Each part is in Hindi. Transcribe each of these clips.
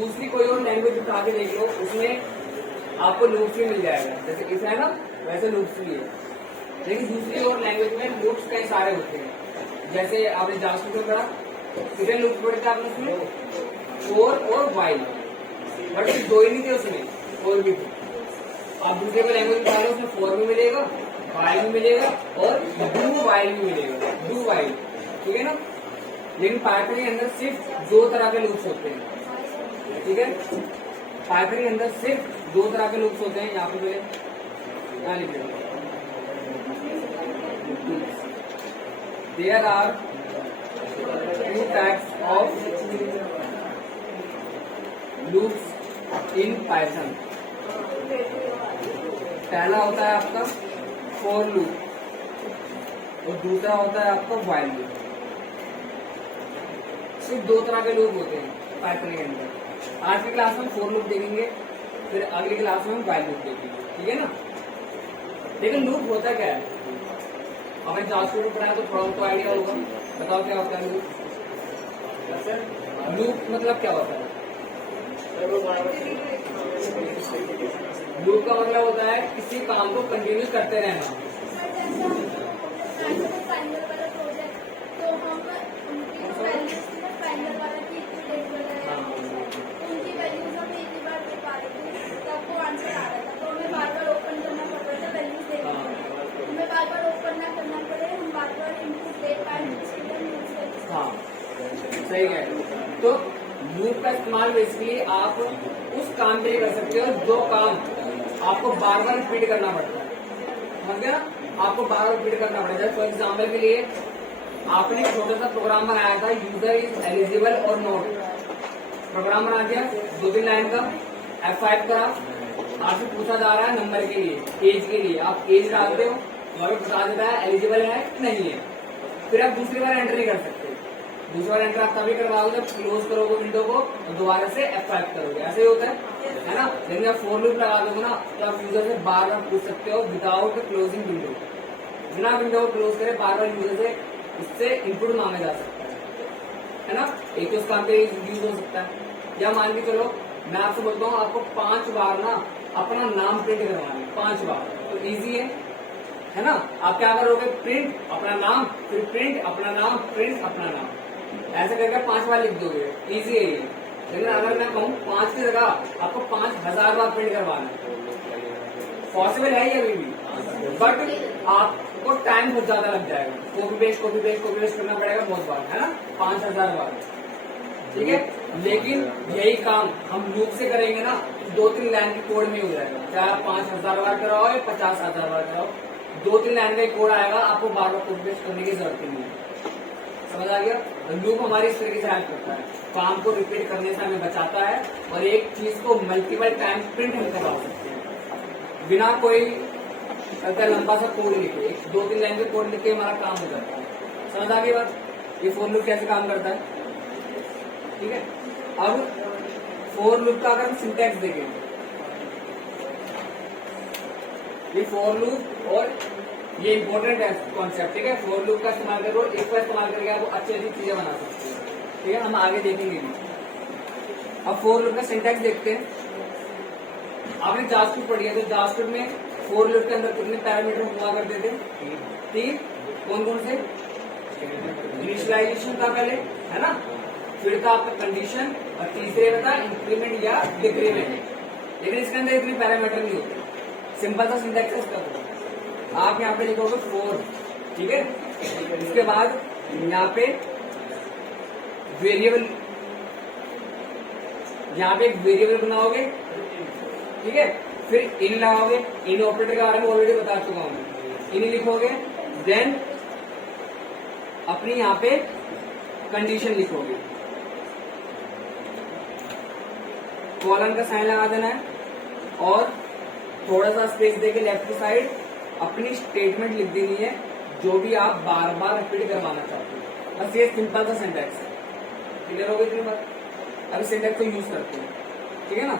दूसरी कोई और लैंग्वेज उठा के देख लो, उसमें आपको लूप्स भी मिल जाएगा, जैसे इस है ना वैसे लूप्स भी है। लेकिन दूसरी और लैंग्वेज में लूप्स कई सारे होते हैं, जैसे आपने जावास्क्रिप्ट में पढ़ा, कितने लूप्स पढ़े थे आपने उसमें, फॉर और वाइल, बट दो ही नहीं थे उसमें, और भी थे। आप दूसरे को लैंग्वेज उठा लो, उसमें फॉर भी मिलेगा, वाइल भी मिलेगा और डू वाइल भी मिलेगा, डू वाइल, ठीक है ना। लेकिन पाइथन के अंदर सिर्फ दो तरह के लूप्स होते हैं, ठीक है। पाइथन के अंदर सिर्फ दो तरह के लूप्स होते हैं। यहाँ पे क्या लिखे, there are two types of loops in Python. पहला होता है आपका फॉर लूप और दूसरा होता है आपका व्हाइल लूप। सिर्फ दो तरह के लूप होते हैं पाइथन के अंदर। आज की क्लास में फॉर लूप देखेंगे, फिर अगली क्लास में हम व्हाइल लूप देखेंगे, ठीक है ना। लेकिन लूप होता क्या है, हमें जावास्क्रिप्ट में पढ़ा तो थोड़ा तो आइडिया होगा। बताओ क्या होता है लूप? लूप मतलब क्या होता है? लूप का मतलब होता है किसी काम को कंटिन्यू करते रहना। हाँ सही है। तो लूप का इस्तेमाल बेसिकली आप उस काम के लिए कर सकते हो जो काम आपको बार बार रिपीट करना पड़ता है, समझ गया ना। आपको बार बार रिपीट करना पड़ता है। फॉर एग्जाम्पल के लिए आपने एक छोटा सा प्रोग्राम बनाया था, यूजर इज एलिजिबल और नॉट। प्रोग्राम बना दिया 2-3 लाइन का, F5 करा, आपसे पूछा जा रहा है नंबर के लिए, एज के लिए, आप एज डालते हो, वहां पे बता देता है एलिजिबल है कि नहीं है। फिर आप दूसरी बार एंटर नहीं कर सकते। दूसरी बार एंटर आप तभी करवाओगे जब क्लोज करोगे विंडो को और दोबारा से F5 करोगे, ऐसे ही होता है ना। लेकिन आप फॉर लूप लगा दोगे ना तो आप यूजर से बार बार पूछ सकते हो विदाउट क्लोजिंग विंडो। बिना विंडो को क्लोज करे बार बार यूजर से इससे इनपुट मांगा जा सकता है ना। एक तो उस काम पे यूज हो सकता है। या मान के चलो मैं आपसे बोलता हूँ आपको 5 बार ना अपना नाम प्रिंट करवाना है, 5 बार, तो इजी है ना। आप क्या करोगे, प्रिंट अपना नाम, फिर प्रिंट अपना नाम, प्रिंट अपना नाम, ऐसे करके 5 बार लिख दोगे, इजी है ये। लेकिन अगर मैं कहूँ 5 की जगह आपको 5000 बार प्रिंट करवाना है, पॉसिबल है ये अभी भी, बट आपको टाइम बहुत ज्यादा लग जाएगा। कॉपी पेस्ट करना पड़ेगा बहुत बार, है ना, 5000 बार, ठीक है। लेकिन यही काम हम लूप से करेंगे ना, 2-3 लाइन के कोड में हो जाएगा। चाहे आप 5000 बार कराओ या 50,000 बार कराओ, 2-3 लाइन का कोड आएगा, आपको बार बार कॉपी पेस्ट करने की जरूरत नहीं है। समझ आ गया। लूप हमारी इस तरीके से हेल्प करता है, काम को रिपीट करने से हमें बचाता है और एक चीज को मल्टीपल टाइम प्रिंट हम करवा सकते हैं बिना कोई लंबा सा कोड लिखे। 2-3 लाइन के कोड लिख के हमारा काम हो जाता है। समझ आ गई बात, ये फॉर लूप कैसे काम करता है, ठीक है। अब फॉर लूप का अगर हम सिंटैक्स देखें, ये फॉर लूप और ये इंपॉर्टेंट है कॉन्सेप्ट, ठीक है। फॉर लूप का इस्तेमाल करो, एक बार इस्तेमाल करके आप अच्छी अच्छी चीजें बना सकते हैं, ठीक है। हम आगे देखेंगे भी। अब फॉर लूप का सिंटैक्स देखते हैं। आपने जावास्क्रिप्ट पढ़ी है, तो जावास्क्रिप्ट में फॉर लूप के अंदर कितने पैरामीटर हुआ करते थे, 3। कौन कौन से? इनिशियलाइजेशन था पहले, है ना, फिर था आपका कंडीशन और तीसरे में था इंक्रीमेंट या डिक्रीमेंट। लेकिन इसके अंदर इतने पैरामीटर नहीं होते, सिंपल सा सिंटैक्स है इसका। आप यहाँ पे लिखोगे 4, ठीक है। इसके बाद यहाँ पे वेरिएबल, यहाँ पे एक वेरिएबल बनाओगे, ठीक है। फिर इन लगाओगे, इन ऑपरेटर के बारे में ऑलरेडी बता चुका हूँ। इन लिखोगे, देन अपनी यहाँ पे कंडीशन लिखोगे, कॉलन का साइन लगा देना है और थोड़ा सा स्पेस देके लेफ्ट की साइड अपनी स्टेटमेंट लिख देनी है जो भी आप बार बार रिपीट करवाना चाहते हो। बस ये सिंपल सा सिंटैक्स है। क्लियर हो गई इतनी बात? अभी सिंटैक्स को यूज करते हैं, ठीक है ना।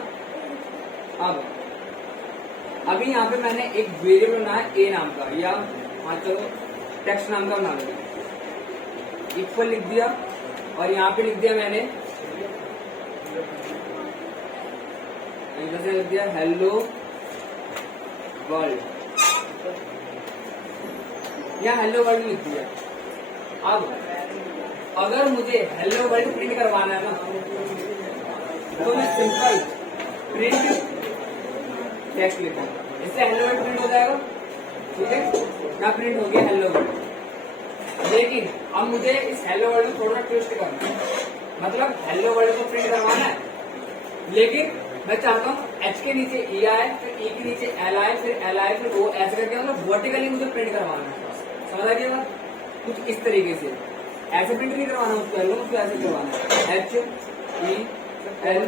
अब अभी यहाँ पे मैंने एक वेरिएबल बनाया ए नाम का, या हाँ चलो टेक्स्ट नाम का बना लिया, इक्वल लिख दिया और यहाँ पे लिख दिया मैंने इधर से लिख दिया हेलो वर्ल्ड, या हेलो वर्ल्ड लिख दिया। अब अगर मुझे हेलो वर्ल्ड प्रिंट करवाना है ना, तो मैं सिंपल प्रिंट टेक्स्ट लिखूँ, इससे हेलो वर्ल्ड प्रिंट हो जाएगा। ठीक है, यहाँ प्रिंट हो गया हेलो वर्ल्ड। लेकिन अब मुझे इस हेलो वर्ल्ड में थोड़ा ट्विस्ट करना है, मतलब हेलो वर्ल्ड को प्रिंट करवाना है, लेकिन मैं चाहता हूँ एच के नीचे ई आए, फिर ई के नीचे एल आए, फिर एल आए, फिर ओ, ऐसे करके मतलब वर्टिकली मुझे प्रिंट करवाना है। समझ आ गया बात? कुछ इस तरीके से, ऐसे प्रिंट नहीं करवाना उसको, उसको ऐसे करवाना है H E L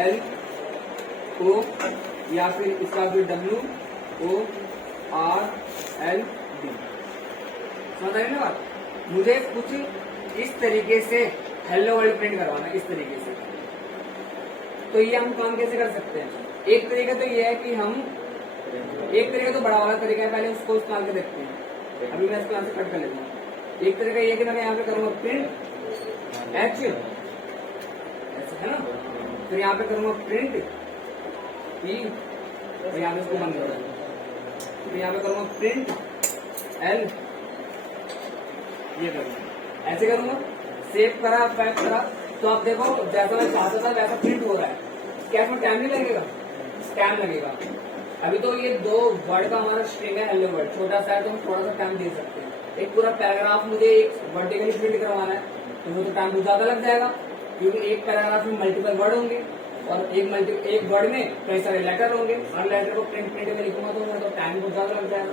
L O, या फिर इसका फिर W O R L D. समझ आ गई ना बात? मुझे कुछ इस तरीके से हेलो वर्ल्ड प्रिंट करवाना है, इस तरीके से। तो ये हम काम कैसे कर सकते हैं? एक तरीका तो ये है कि हम, एक तरीका तो बड़ा वाला तरीका है, पहले उसको इस्तेमाल कर देखते हैं। अभी मैं इसको यहाँ से कट कर लेता हूँ। एक तरीका ये कि मैं यहाँ पे करूँगा प्रिंट एच, ऐसे है ना, फिर यहाँ पे करूँगा प्रिंट ई, और यहाँ पे इसको बंद कर दूँगा, फिर यहाँ पे करूँगा प्रिंट एल, ये करूँगा, ऐसे करूँगा। सेव करा, पैक करा, तो आप देखो जैसा मैं चाहता था वैसा प्रिंट हो रहा है। क्या इसमें टाइम नहीं लगेगा? टाइम लगेगा। अभी तो ये 2 वर्ड का हमारा स्ट्रिंग है हेलो वर्ड, छोटा सा है तो हम थोड़ा सा टाइम दे सकते हैं। एक पूरा पैराग्राफ मुझे एक वर्टिकली प्रिंट करवाना है, तो वो तो टाइम बहुत ज्यादा लग जाएगा, क्योंकि एक पैराग्राफ में मल्टीपल वर्ड होंगे, और एक वर्ड में कई सारे लेटर होंगे, हर लेटर को प्रिंट में लिखूंगा तो टाइम बहुत ज्यादा लग जाएगा।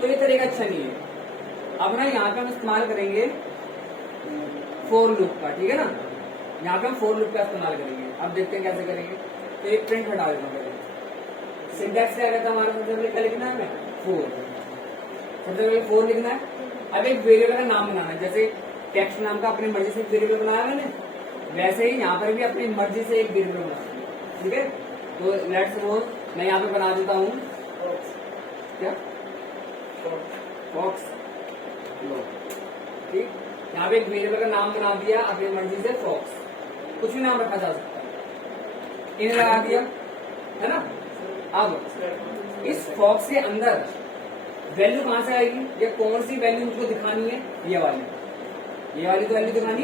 तो ये तरीका अच्छा नहीं है। अब ना यहाँ पे हम इस्तेमाल करेंगे फोर लूप का, ठीक है ना, यहाँ पे हम फोर लूप का इस्तेमाल करेंगे। अब देखते हैं कैसे करेंगे। तो एक प्रिंट हटा देता हूँ पहले। सिंटैक्स क्या कहता है हमारा? सबसे पहले क्या लिखना है हमें? 4। सबसे पहले 4 लिखना है। अब एक वेरिएबल का नाम बनाना है, जैसे टेक्स्ट नाम का अपनी मर्जी से एक वेरिएबल बनाया मैंने, वैसे ही यहाँ पर भी अपनी मर्जी से एक वेरिएबल बनाना है। ठीक है, तो लेट्स सपोज मैं यहाँ पे बना देता हूँ क्या, फॉक्स। ठीक, यहाँ पे एक वेरिएबल का नाम बना दिया अपनी मर्जी से फॉक्स, कुछ भी नाम रखा जा सकता है, इन्हें लगा दिया, है ना। अब इस फॉक्स के अंदर वैल्यू कहां से आएगी, या कौन सी वैल्यू मुझको दिखानी है? ये वाली तो वैल्यू दिखानी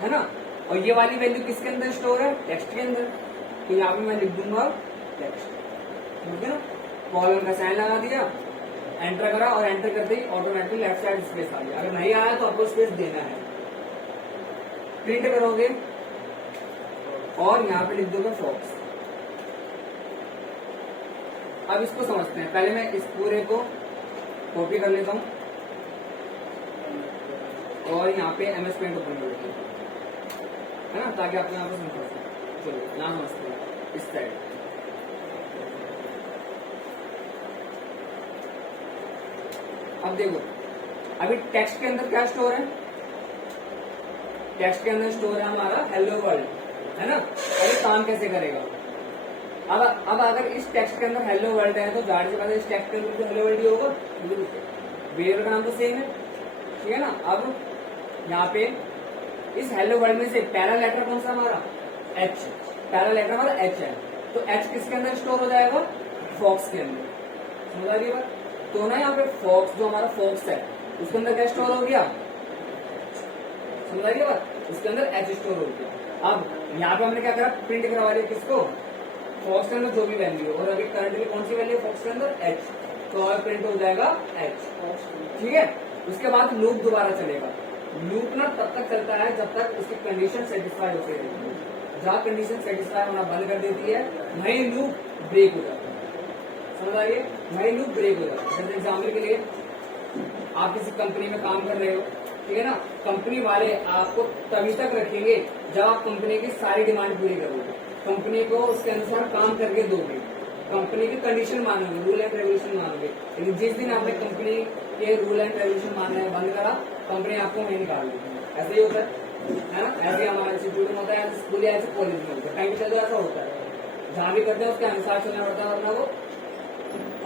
है ना। और ये वाली वैल्यू किसके अंदर स्टोर है? टेक्स्ट के अंदर। तो यहाँ पे मैं लिख दूंगा टेक्स्ट, ठीक है ना। कॉलम का साइन लगा दिया, एंटर करा, और एंटर करते ही ऑटोमेटिकली लेफ्ट साइड स्पेस आ गया। अगर नहीं आया तो आपको स्पेस देना है। प्रिंट करोगे और यहाँ पे लिख दोगे फॉक्स। अब इसको समझते हैं। पहले मैं इस पूरे को कॉपी कर लेता हूँ और यहाँ पे MS पेंट ओपन कर लेता हूँ, है ना, ताकि आप यहाँ पर समझ सकें। चलो यहाँ समझते हैं इस साइड। अब देखो, अभी टेक्स्ट के अंदर क्या स्टोर है? टेक्स्ट के अंदर स्टोर है हमारा हेलो वर्ल्ड, है ना। अरे काम कैसे करेगा? अब अगर इस टेक्स्ट के अंदर हेलो वर्ल्ड है तो जाहिर सी बात है इस टेक्स्ट के अंदर हेलो वर्ल्ड ही होगा। वेरिएबल का नाम तो सेम है, ठीक है ना। अब यहाँ पे इस हेलो वर्ल्ड में से पहला लेटर कौन सा हमारा? H। पहला लेटर हमारा H है, तो H किसके अंदर स्टोर हो जाएगा? फॉक्स के अंदर। समझ आ रही है बात? तो ना यहाँ पे फॉक्स, जो हमारा फॉक्स है उसके अंदर क्या स्टोर हो गया? समझ आ रही है बात? उसके अंदर H स्टोर हो गया। अब यहाँ पे हमने क्या करा? प्रिंट करवा लिया किसको? फॉक्स के अंदर जो भी वैल्यू, और अभी करंटली कौन सी वैल्यू फॉक्स के अंदर? H, तो और प्रिंट हो जाएगा H, ठीक है। उसके बाद लूप दोबारा चलेगा। लूप ना तब तक चलता है जब तक उसकी कंडीशन सेटिस्फाई होती है। जहाँ कंडीशन सेटिस्फाई होना बंद कर देती है वही लूप ब्रेक हो जाता है। समझ आ रही है? वही लूप ब्रेक हो जाता है। जैसे एग्जाम्पल के लिए आप किसी कंपनी में काम कर रहे हो, ठीक है ना, कंपनी वाले आपको तभी तक रखेंगे जब आप कंपनी की सारी डिमांड पूरी करोगे, कंपनी को उसके अनुसार काम करके दोगे, कंपनी की कंडीशन मानोगे, रूल एंड रेगुलेशन मानोगे। लेकिन जिस दिन आपने कंपनी के रूल एंड रेगुलेशन मानना बंद करा, कंपनी आपको नहीं निकाल देगी। ऐसे ही होता है ना। ऐसे हमारा इंस्टीट्यूट में होता है, स्कूल या ऐसे कॉलेज में होता है, कहीं भी चलते ऐसा होता है। जहाँ भी करते हैं उसके अनुसार चलना पड़ता है, वरना वो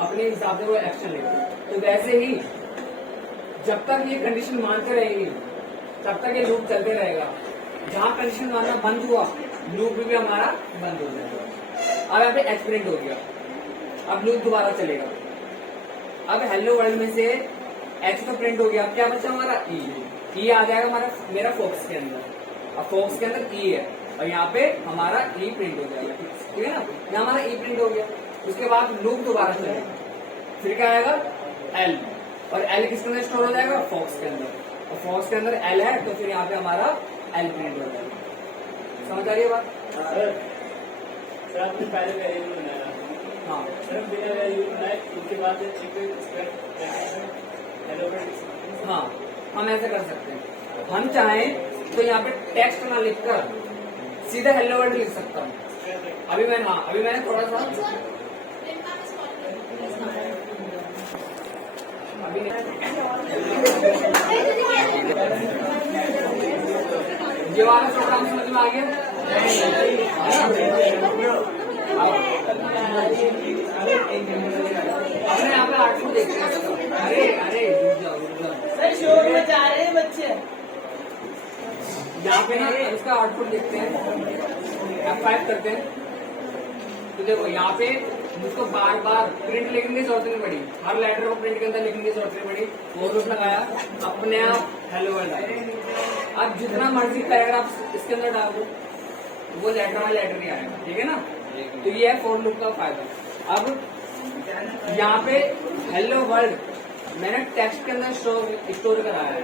अपने हिसाब से वो एक्शन लेते हैं। तो वैसे ही जब तक ये कंडीशन मानते रहेंगे तब तक ये लूप चलते रहेगा। जहाँ कंडीशन मानना बंद हुआ लूप भी हमारा बंद हो जाएगा। अब यहाँ पे एक्स प्रिंट हो गया। अब लूप दोबारा चलेगा। अब हेलो वर्ल्ड में से एक्स तो प्रिंट हो गया, अब क्या बचा हमारा ई आ जाएगा हमारा मेरा फोक्स के अंदर। अब फोक्स के अंदर ई है और यहाँ पे हमारा ई प्रिंट हो जाएगा, ठीक है ना। यहाँ हमारा ई प्रिंट हो गया। उसके बाद लूप दोबारा चलेगा, फिर क्या आएगा एल, और एल किसके अंदर स्टोर हो जाएगा फोक्स के अंदर, और फोक्स के अंदर एल है तो फिर यहाँ पे हमारा एल प्रिंट हो जाएगा। समझ आ रही है बात? सर आपने पहले वेरिएबल बनाया, हाँ सर बिना वेरिएबल बनाए उसके बाद हाँ, हम ऐसे कर सकते हैं। हम चाहें तो यहाँ पे टेक्स्ट ना लिखकर सीधा हेलो वर्ल्ड लिख सकता हूँ। अभी मैंने थोड़ा सा ये वाला प्रोग्राम समझ में आ गया? अपने यहाँ पे आर्टफुल देखते हैं। अरे सर शोर मचा रहे हैं बच्चे। यहाँ पे ना इसका आउटपुट देखते हैं, F5 करते हैं तो देखो यहाँ पे मुझको बार बार प्रिंट लिखने की जरूरत नहीं पड़ी, हर लेटर को प्रिंट के अंदर लिखने की जरूरत नहीं पड़ी। फोर लूप लगाया, अपने आप हेलो वर्ल्ड आया। अब जितना मर्जी पैराग्राफ इसके अंदर डाल दो वो लेटर वाला लेटर ही आएगा, ठीक है ना। तो ये है फोर लूप का फायदा। अब यहाँ पे हेलो वर्ल्ड मैंने टेक्स्ट के अंदर स्टोर कराया है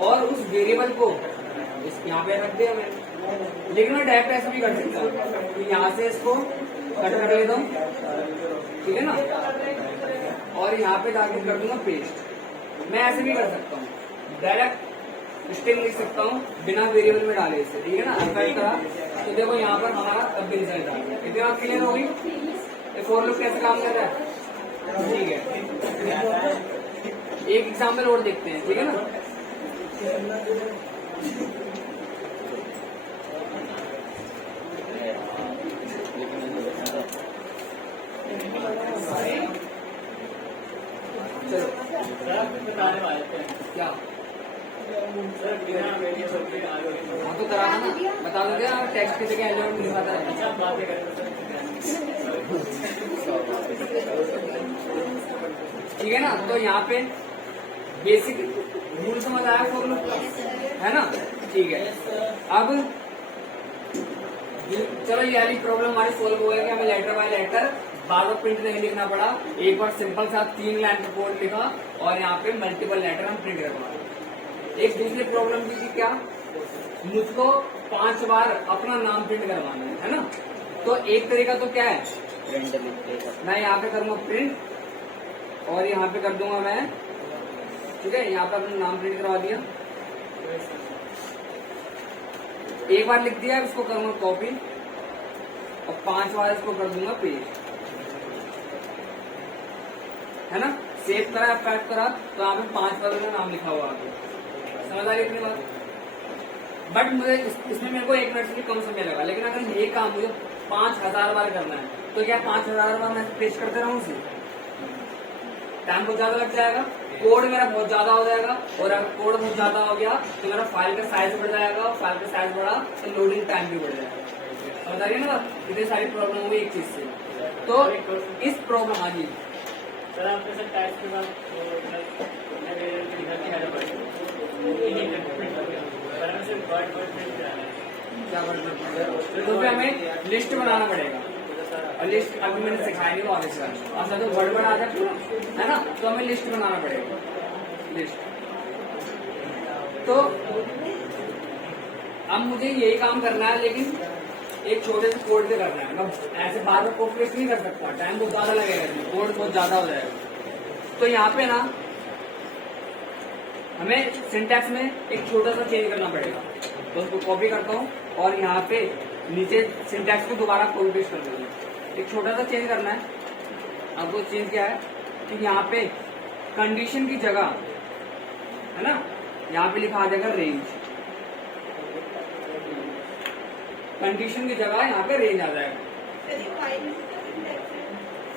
और उस वेरिएबल को यहाँ पे रख दिया मैंने, लेकिन मैं डायरेक्ट ऐसे भी कर सकता हूँ। तो यहाँ से इसको कट कर लेता हूँ, ठीक है ना, और यहाँ पे जाके कर दूंगा पेस्ट। मैं ऐसे भी कर सकता हूँ, डायरेक्ट स्ट्रिंग लिख सकता हूँ बिना वेरिएबल में डाले इसे, ठीक है ना। अप्लाई करा तो देखो यहाँ पर हमारा अब भी रिजल्ट आ गया। इतनी बात क्लियर होगी ये फोर लूप कैसे काम कर रहा है, ठीक है। एक एग्जाम्पल और देखते हैं, ठीक है ना। चलो सर आप कुछ बताने वाले थे क्या सर बिना वेरिएबल के आगे हाँ तो करा ना, बता दो क्या टेक्स्ट की जगह एलिमेंट लिखाता है। अच्छा आप बातें करते ठीक है ना। तो यहाँ पे बेसिक रूल समझ आया फोर लूप का, है ना, ठीक है। अब चलो ये वाली प्रॉब्लम हमारी सोल्व हो गई कि हमें लेटर बाय लेटर बार बार प्रिंट नहीं लिखना पड़ा। एक बार सिंपल सा 3 लाइन का कोड लिखा और यहाँ पे मल्टीपल लेटर हम प्रिंट करवा। एक दूसरी प्रॉब्लम भी थी क्या, मुझको 5 बार अपना नाम प्रिंट करवाना है ना। तो एक तरीका तो क्या है, मैं यहाँ पे करूंगा प्रिंट और यहाँ पे कर दूंगा मैं, ठीक है, यहाँ पे अपना नाम प्रिंट करवा दिया, एक बार लिख दिया, इसको करूंगा कॉपी और 5 बार इसको कर दूंगा पेस्ट, है ना। सेव करा पैक करा तो यहाँ पे 5 बार का नाम लिखा हुआ आगे। समझ आ रही अपनी बात? बट मुझे इसमें मेरे को 1 मिनट से भी कम समय लगा, लेकिन अगर ये काम मुझे 5000 बार करना है तो क्या 5000 बार मैं पेस्ट करते रहूं उसे, टाइम बहुत ज्यादा लग जाएगा, कोड मेरा बहुत ज्यादा हो जाएगा, और अगर कोड बहुत ज्यादा हो गया तो मेरा फाइल का साइज बढ़ जाएगा, फाइल का साइज बढ़ा तो लोडिंग टाइम भी बढ़ जाएगा। समझ आ रही है ना, इतनी सारी प्रॉब्लम हुई एक चीज से। तो इस प्रॉब्लम, हाँ जी सर आपने सर टाइप के बाद क्या वर्ड, तो फिर हमें लिस्ट बनाना पड़ेगा, और लिस्ट अभी मैंने सिखाया नहीं आगे से, अच्छा तो वर्ड बना जाए है ना, तो हमें लिस्ट बनाना पड़ेगा, लिस्ट। तो अब मुझे यही काम करना है, लेकिन एक छोटे से कोड से करना है, मतलब ऐसे बार बार कोड पेस्ट नहीं कर सकता, टाइम बहुत ज्यादा लगेगा, कोड बहुत ज्यादा हो जाएगा। तो यहाँ पे ना हमें सिंटैक्स में एक छोटा सा चेंज करना पड़ेगा, तो उसको कॉपी करता हूँ और यहाँ पे नीचे सिंटैक्स को दोबारा कॉपी पेस्ट कर दूंगा। एक छोटा सा चेंज करना है। अब वो चेंज क्या है कि यहाँ पे कंडीशन की जगह, है ना, यहाँ पे लिखा आ जाएगा रेंज, कंडीशन की जगह यहाँ पे रेंज आ जाएगा।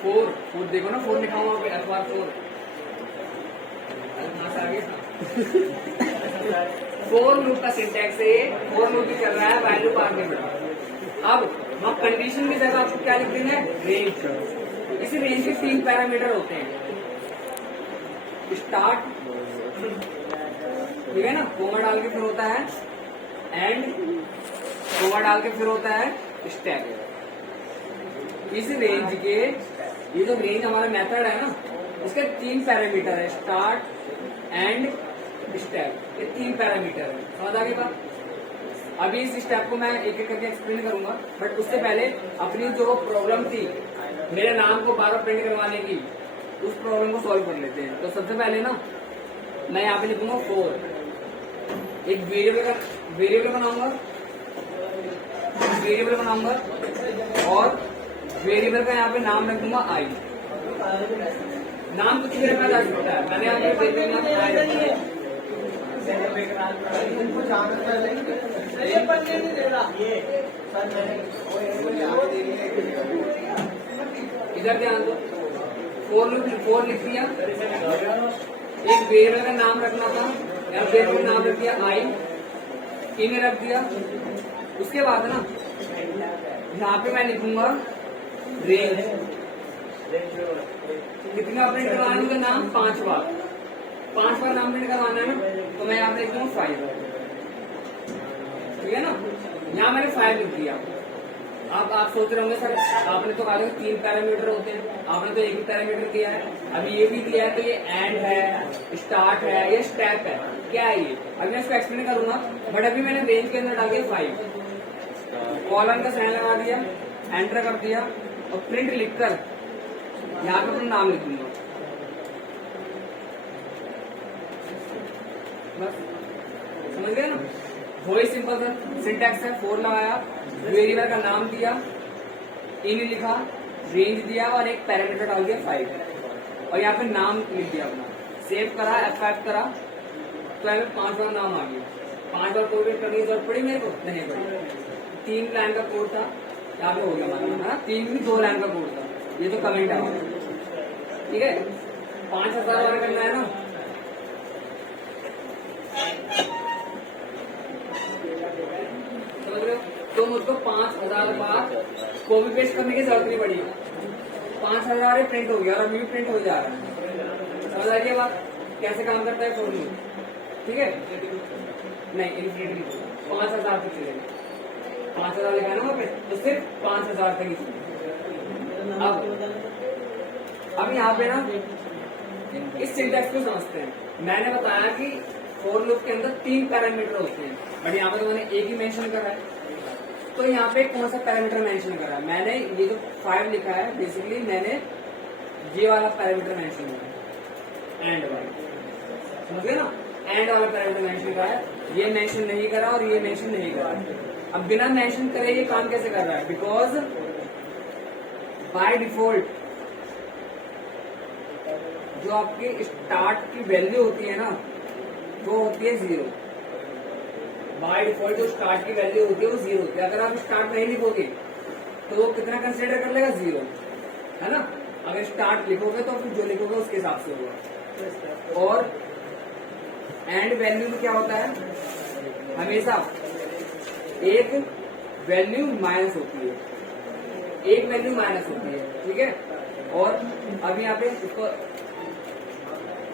4 देखो ना, 4 लिखा हुआ FR4 4 लूप का सिंटैक्स है, 4 लूप भी चल रहा है, वैल्यू पार नहीं बढ़ा। अब वहाँ कंडीशन की जगह आपको क्या लिख देना है, रेंज। इस रेंज के 3 पैरामीटर होते हैं, स्टार्ट, ठीक है ना, कोमा डाल के फिर होता है एंड, कोमा डाल के फिर होता है स्टैक। इस रेंज के, ये जो रेंज हमारा मेथड है ना, इसके 3 पैरामीटर है, स्टार्ट एंड स्टैक, ये 3 पैरामीटर है। समझ आ गई बात? अभी इस स्टेप को मैं एक एक करके एक्सप्लेन करूंगा, बट उससे पहले अपनी जो प्रॉब्लम थी मेरे नाम को बार बार प्रिंट करवाने की, उस प्रॉब्लम को सॉल्व कर लेते हैं। तो सबसे पहले ना मैं यहाँ पे लिखूंगा 4, एक वेरिएबल बनाऊंगा और वेरिएबल का यहाँ पे नाम रख दूंगा आई। नाम कुछ भी रखा जा सकता है, मैंने यहाँ पे वेरिएबल आई रखा है। ये पढ़ने नहीं दे रहा। इधर ध्यान दो, 4 लिख दिया, एक वेरिएबल का नाम रखना था, या वेरिएबल का नाम रख दिया आई, इन्हें रख दिया। उसके बाद ना यहाँ पे मैं लिखूंगा रेंज, कितना प्रिंट करवाना है नाम, 5 बार नाम प्रिंट करवाना है ना, तो मैं यहाँ पे लिख दूंगा 5, ठीक है ना। यहाँ मैंने 5 लिख दिया। अब आप सोच रहे होंगे सर आपने तो कहा 3 पैरामीटर होते हैं, आपने तो एक ही पैरामीटर दिया है, अभी ये भी दिया है, तो ये एंड है, स्टार्ट है, ये स्टेप है, क्या है ये? अभी मैं इसको एक्सप्लेन करूंगा, बट अभी मैंने रेंज के अंदर डाल दिया 5, कॉलन का साइन लगा दिया, एंटर कर दिया और प्रिंट लिखकर यहाँ पे अपना नाम लिख दूंगा बस। समझ गए ना, वही सिंपल सा सिंटैक्स है। 4 लगाया, वेरिएबल का नाम दिया, इन लिखा, रेंज दिया और एक पैरामीटर डाल दिया 5, और यहाँ पे नाम लिख दिया अपना, सेव करा, F5 करा, तो यहाँ पे 5 बार नाम आ गया। 5 बार कोड करने की जरूरत पड़ी मेरे को? नहीं पड़ी। 3 लाइन का कोड था, यहाँ पे हो गया हमारा, 3 भी 2 लाइन का कोड था, ये तो कमेंट है हमारा, ठीक है। 5000 वाला करना है ना, समझ रहे हो? तो मुझको 5000 बार कॉपी पेस्ट करने की जरूरत नहीं पड़ी, 5000 प्रिंट हो गया और अभी भी प्रिंट हो जा रहा है। समझ आ गई बात कैसे काम करता है फॉर लूप, ठीक है। नहीं इनफिनिटी 5000 तक चलेगा, 5000 लिखा है ना वहाँ पे, तो सिर्फ 5000 तक ही। अब यहाँ पे ना इस सिंटैक्स को समझते हैं। मैंने बताया कि फॉर लूप के अंदर 3 पैरामीटर होते हैं, बट यहाँ पे तो मैंने एक ही मेंशन करा है। तो यहाँ पे कौन सा पैरामीटर मेंशन करा है? मैंने ये जो 5 लिखा है, बेसिकली मैंने ये वाला पैरामीटर मेंशन करा है, एंड वाला, समझ गए ना, एंड वाला पैरामीटर मेंशन करा है, ये मेंशन नहीं करा और ये मेंशन नहीं करा। अब बिना मेंशन करे ये काम कैसे कर रहा है? बिकॉज बाय डिफॉल्ट जो आपकी स्टार्ट की वैल्यू होती है ना, वो होती है 0। बाय डिफॉल्ट जो स्टार्ट की वैल्यू होती है वो 0 होती है। अगर आप स्टार्ट नहीं लिखोगे तो वो कितना कंसीडर कर लेगा? 0, है ना। अगर स्टार्ट लिखोगे तो फिर जो लिखोगे उसके हिसाब से होगा। और एंड वैल्यू में क्या होता है? हमेशा एक वैल्यू माइनस होती है, एक वैल्यू माइनस होती है, ठीक है। और अब यहाँ पे इसको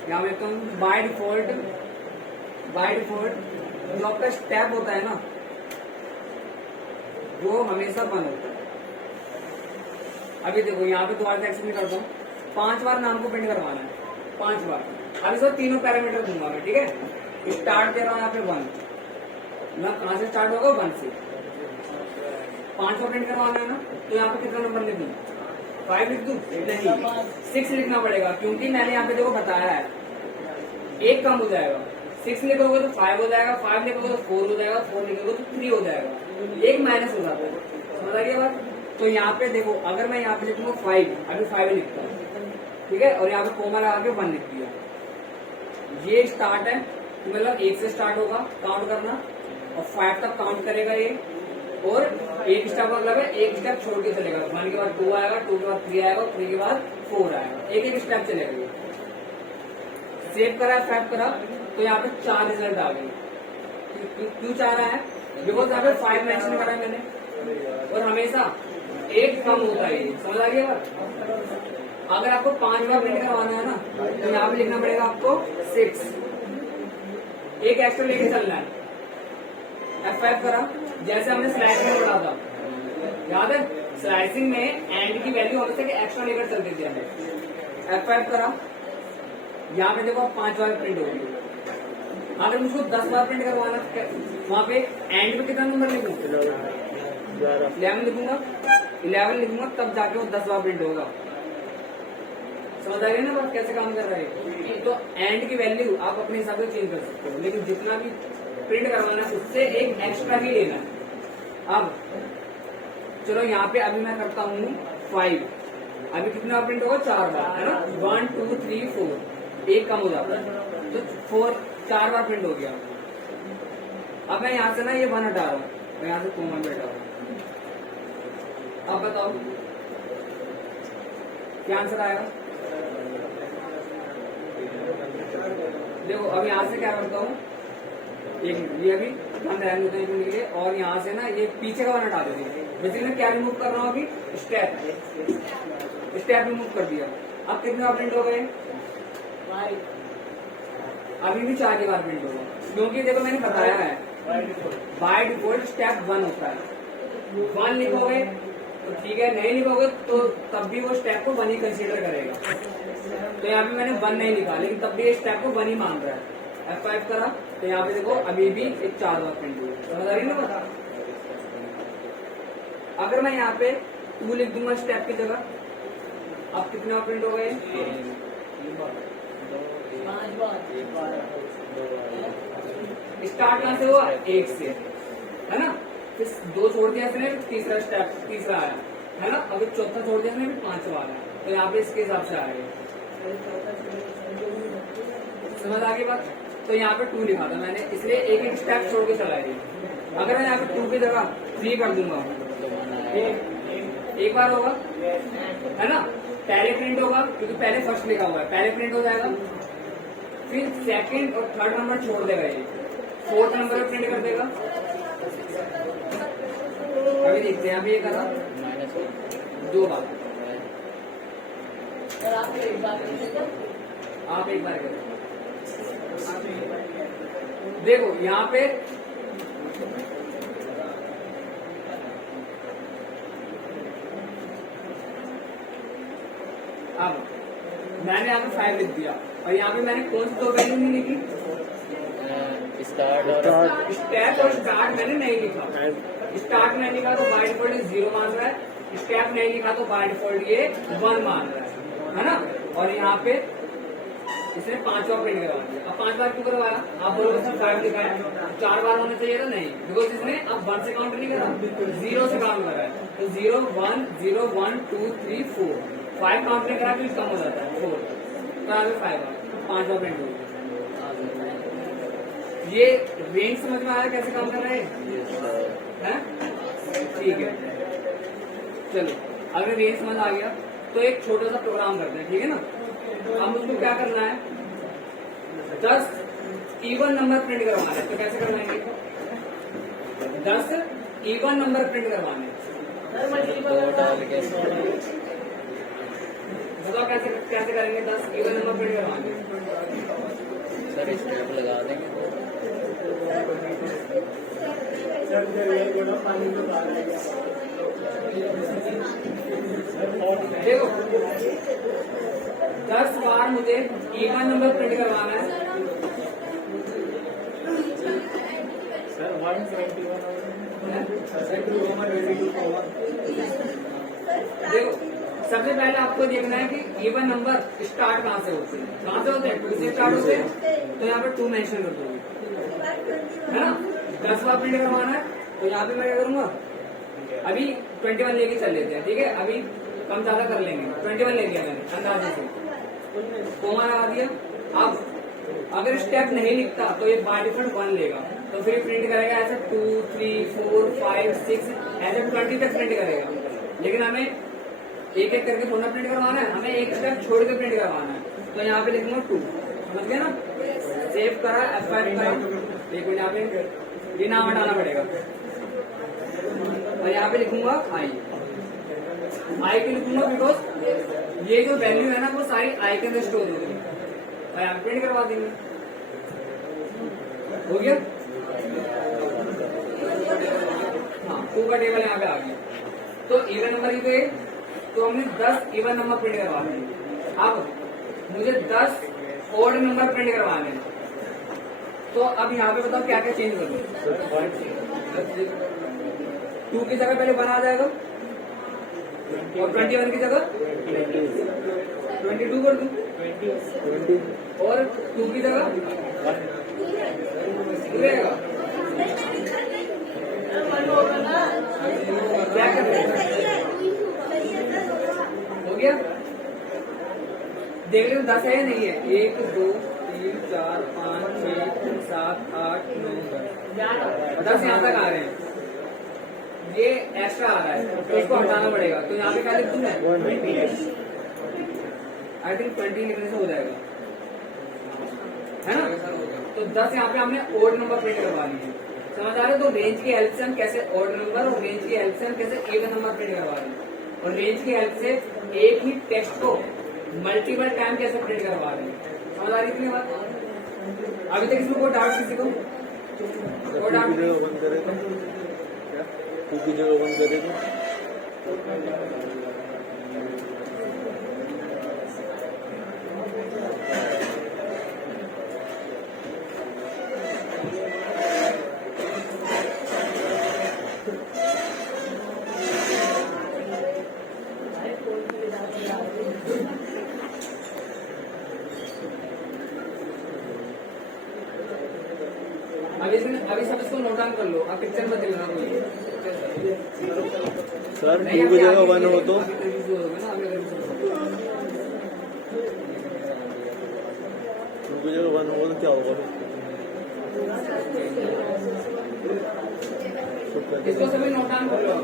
यहाँ में तो बाय डिफॉल्ट जो आपका स्टेप होता है ना, वो हमेशा बंद होता है। अभी देखो यहाँ पे दोबारा एक्सप्लेन करता हूँ। 5 बार नाम को प्रिंट करवाना है, 5 बार। अभी सर तीनों पैरामीटर दूंगा मैं, ठीक है। स्टार्ट दे रहा हूँ यहाँ पे 1, ना कहाँ से स्टार्ट होगा? 1 से। 5 बार प्रिंट करवाना है ना, तो यहाँ पे कितना नंबर लिख दूँ? 5 लिख दूँ? नहीं, 6 लिखना पड़ेगा, क्योंकि मैंने यहाँ पे देखो बताया है, एक कम हो जाएगा। 6 लिखोगे तो 5 हो जाएगा, 5 लिखोगे तो 4 हो जाएगा, 4 लिखोगे तो 3 हो जाएगा, एक माइनस हो जाता है। समझ आइए बात। तो यहाँ पे देखो, अगर मैं यहाँ पे लिखूंगा 5, अभी 5 लिखता हूँ, ठीक है, और यहाँ पे कोमा लगा के 1 लिख दिया। ये स्टार्ट है, तो मतलब 1 से स्टार्ट होगा काउंट करना, और 5 तक काउंट करेगा ये, और एक स्टेप मतलब है एक स्टेप छोड़ के चलेगा। 1 के बाद 2 आएगा, 2 के बाद 3 आएगा, 3 के बाद 4 आएगा, एक एक स्टेप चलेगा ये। सेव करा, 5 करा, तो यहाँ पे 4 रिजल्ट आ गए। क्यों 4 आया है? बिकॉज यहाँ पे 5 मेंशन करा है मैंने, और हमेशा एक कम होता है, समझ आ गया बात? अगर आपको 5 बार प्रिंट करवाना है ना, तो यहाँ पे लिखना पड़ेगा आपको 6, एक एक्स्ट्रा लेके चलना है। F5 करा, जैसे हमने स्लाइसिंग में पढ़ा था, याद है? स्लाइसिंग में एंड की वैल्यू हमेशा के एक्स्ट्रा लेकर चलते थे हमें। F5 करा, यहाँ पे देखो 5 बार प्रिंट होगी। अगर मुझको 10 बार प्रिंट करवाना, वहां पे एंड में कितना नंबर लिखूं? 11 लिखूंगा, 11 लिखूंगा, तब जाके वो 10 बार प्रिंट होगा। समझ आ गई ना बात कैसे काम कर रहा है? तो एंड की वैल्यू आप अपने हिसाब से चेंज कर सकते हो, लेकिन जितना भी प्रिंट करवाना है उससे एक एक्स्ट्रा ही लेना है। अब चलो यहाँ पे अभी मैं करता हूँ 5, अभी कितना प्रिंट होगा? 4 बार, है ना? 1 2 3 4, एक कम हो जाता है, तो 4 बार प्रिंट हो गया। अब मैं यहाँ से ना ये 1 हटा रहा हूँ, मैं यहाँ से 2 1 हटा रहा हूँ। अब बताओ क्या आंसर आएगा? देखो अब यहाँ से क्या करता हूँ, एक ये अभी हम ध्यान देते हैं के लिए, और यहाँ से ना ये पीछे का 1 हटा देते हैं। बेसिकली मैं क्या रिमूव कर रहा हूँ अभी? स्टेप रिमूव कर दिया। अब कितने बार प्रिंट हो गए? अभी भी 4 बार प्रिंट होगा, क्योंकि देखो मैंने बताया है बाय डिफॉल्ट स्टेप 1 होता है। 1 लिखोगे तो ठीक है, नहीं लिखोगे तो तब भी वो स्टेप को 1 ही कंसीडर करेगा। तो यहाँ पे मैंने 1 नहीं लिखा, लेकिन तब भी स्टेप को 1 ही मान रहा है। F5 करा, तो यहाँ पे देखो अभी भी एक 4 बार प्रिंट हुई, समझ आ रही ना बता? अगर मैं यहाँ पे 2 लिख दूंगा स्टेप की जगह, अब कितने बार प्रिंट हो गए? 5 बार। स्टार्ट कहाँ से हुआ? 1 से, है ना? फिर 2 छोड़ दिया इसने, तीसरा स्टेप तीसरा आया, है ना? अभी चौथा छोड़ दिया इसने, 5वां आया, तो यहाँ पे इसके हिसाब से आएगा। समझ आ गई बात? तो यहाँ पे 2 लिखा था मैंने, इसलिए एक एक स्टेप छोड़ के चला गया। अगर मैं यहाँ पे 2 की जगह 3 कर दूंगा, एक बार होगा, है ना? पहले प्रिंट होगा, क्योंकि पहले फर्स्ट लिखा हुआ है, पहले प्रिंट हो जाएगा। फिर सेकंड और थर्ड नंबर छोड़ देगा, ये 4th नंबर पे प्रिंट कर देगा। अभी देखते हैं, अभी ये करा 2 बार, आप एक बार करेंगे। आप एक बार करें। देखो यहाँ पे अब मैंने यहाँ पे 5 लिख दिया, और यहाँ पे मैंने कौन सी 2 वैल्यू नहीं लिखी? स्टार्ट और स्टेप और स्टार्ट मैंने नहीं लिखा। स्टार्ट नहीं लिखा तो बाय डिफॉल्ट 0 मान रहा है, स्टेप नहीं लिखा तो बाय डिफॉल्ट ये 1 मान रहा है ना? और यहाँ पे इसने 5वां प्रिंट करवा दिया। अब 5 बार क्यों करवाया? आप बोलोगे सर 5 लिखा है, 4 बार होना चाहिए था, नहीं, बिकॉज इसने अब 1 से काउंट नहीं करा, 0 से काउंट करा है। तो 0 1 0 1 2 3 4, 5 काउंट नहीं करा तो कम हो जाता है 4, तो यहाँ पे 5 बार 5वां प्रिंट हो गया। ये रेंज समझ में आया कैसे काम कर रहे हैं? ठीक है, चलो अगर रेंज समझ आ गया तो एक छोटा सा प्रोग्राम करते हैं, ठीक है ना? अब उसको क्या करना है? 10 इवन नंबर प्रिंट करवाना है, तो कैसे करवाएंगे? 10 इवन नंबर प्रिंट करवाने, बताओ कैसे कैसे करेंगे? 10 इवन नंबर प्रिंट करवाने, सर स्टेप लगा देंगे। देखो 10 बार मुझे इवन नंबर प्रिंट करवाना है। सर 121 देखो सबसे पहले आपको देखना है कि इवन नंबर स्टार्ट कहाँ से होते हैं? कहाँ से होते हैं? 2 से स्टार्ट होते हैं, तो यहाँ पे 2 मेंशन कर दूंगी, है ना? 10 बार प्रिंट करवाना है, तो यहाँ पे मैं क्या करूंगा? अभी 21 लेके चल लेते हैं, ठीक है? अभी कम ज्यादा कर लेंगे, 21 ले लिया मैंने अंदाजे से, कोमा लगा दिया। अब अगर स्टेप नहीं लिखता तो ये बाय डिफॉल्ट 1 लेगा, तो फिर प्रिंट करेगा ऐसे 2 3 4 5 6 ऐसे 20 तक प्रिंट करेगा। लेकिन हमें एक एक करके थोड़ा प्रिंट करवाना है, हमें एक स्टेप छोड़ के प्रिंट करवाना है, तो यहाँ पे लिखूंगा 2, समझ गए ना? सेव करा, F5 करा, एक मिनट यहाँ पे ये नाम हटाना पड़ेगा, और यहाँ पे लिखूंगा आई क्यों लिखूंगा बिकॉज ये जो वैल्यू है ना वो सारी आई के अंदर स्टोर होगी और यहाँ प्रिंट करवा देंगे। हो गया? हाँ 2 का टेबल यहाँ पे आ गया। तो इवन नंबर की तो हमने 10 इवन नंबर प्रिंट करवा दिए। अब मुझे 10 ऑड नंबर प्रिंट करवाने हैं। तो अब यहाँ पे बताओ क्या क्या चेंज करूँ? 2 की जगह पहले 1 आ जाएगा और 21 की जगह 22 कर दूं और 2 की जगह रहेगा। क्या करते हैं? हो गया? देख रहे हो 10 है या नहीं है? 1 2 3 4 5 6 7 8 9 10 यहाँ तक आ रहे हैं। ये एक्स्ट्रा आ रहा है तो इसको हटाना पड़ेगा। तो यहाँ पे क्या लिख दूं मैं? आई थिंक 20 लिखने से हो जाएगा, है ना? तो 10 यहाँ पे हमने ओड नंबर प्रिंट करवा लिए। समझ आ रहे हो? तो रेंज की हेल्प से हम कैसे ओड नंबर और रेंज की हेल्प से हम कैसे इवन नंबर प्रिंट करवा रहे हैं और रेंज की हेल्प से एक ही टेक्स्ट को मल्टीपल टाइम कैसे प्रिंट करवा रहे हैं। समझ आ रही थी बात? अभी तक इसमें कोई डाउट किसी को? कोई डाउट? 2 की जगह 1 करेगा। अभी सब इसको नोट डाउन कर लो। अब पिक्चर में देखना कोई सर 2 की जगह 1 हो तो 2 की जगह 1 हो तो क्या होगा? इसको सभी नोट डाउन कर लो।